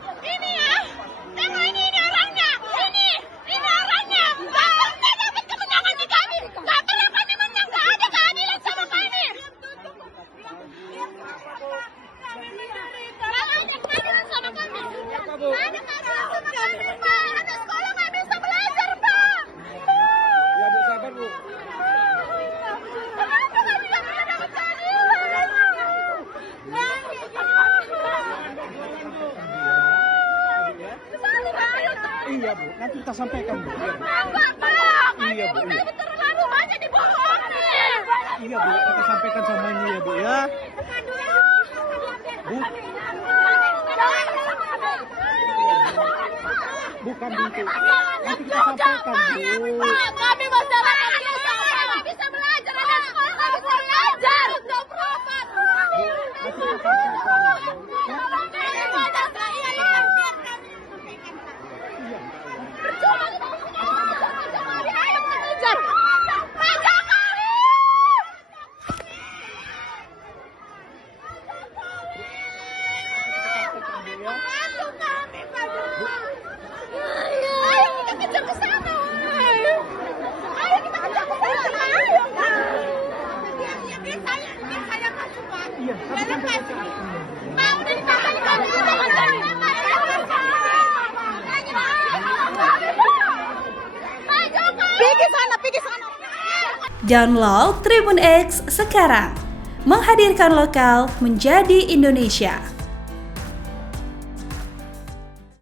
Ini ya, tengok ini orangnya, ini orangnya. Nggak dapat kemenangan di kami, nggak pernah kami menang, nggak ada keadilan sama kami. Nggak ada keadilan sama kami, nggak ada keadilan sama kami, Pak. Anak sekolah nggak bisa belajar, Pak. Ya Bu, sabar Bu. Kenapa kami nggak pernah dapat keadilan? Iya Bu, nanti kita sampaikan Bu. Enggak, Pak. Iya Bu. Kita terlalu banyak dibohongi. Iya Bu, kita sampaikan sama ini ya Bu ya. Bu, bukan itu. Nanti kita sampaikan Bu. Pak, kami masyarakat biasa nggak bisa belajar, anak sekolah nggak bisa belajar. Nggak proper. Nanti kita sampaikan Bu. Percuma kita ayo mengejar. Pak Jokowi. Bantu kami, Pak Jokowi. Ayo kita kejar ke sana. Ayo kita kejar ke sana. Ayo, Pak. Biar saya masuk, Pak. Iya, Biar tapi lepas. kan Pak, udah dipasang kami. Pergi sana. Download Tribun X sekarang. Menghadirkan lokal menjadi Indonesia.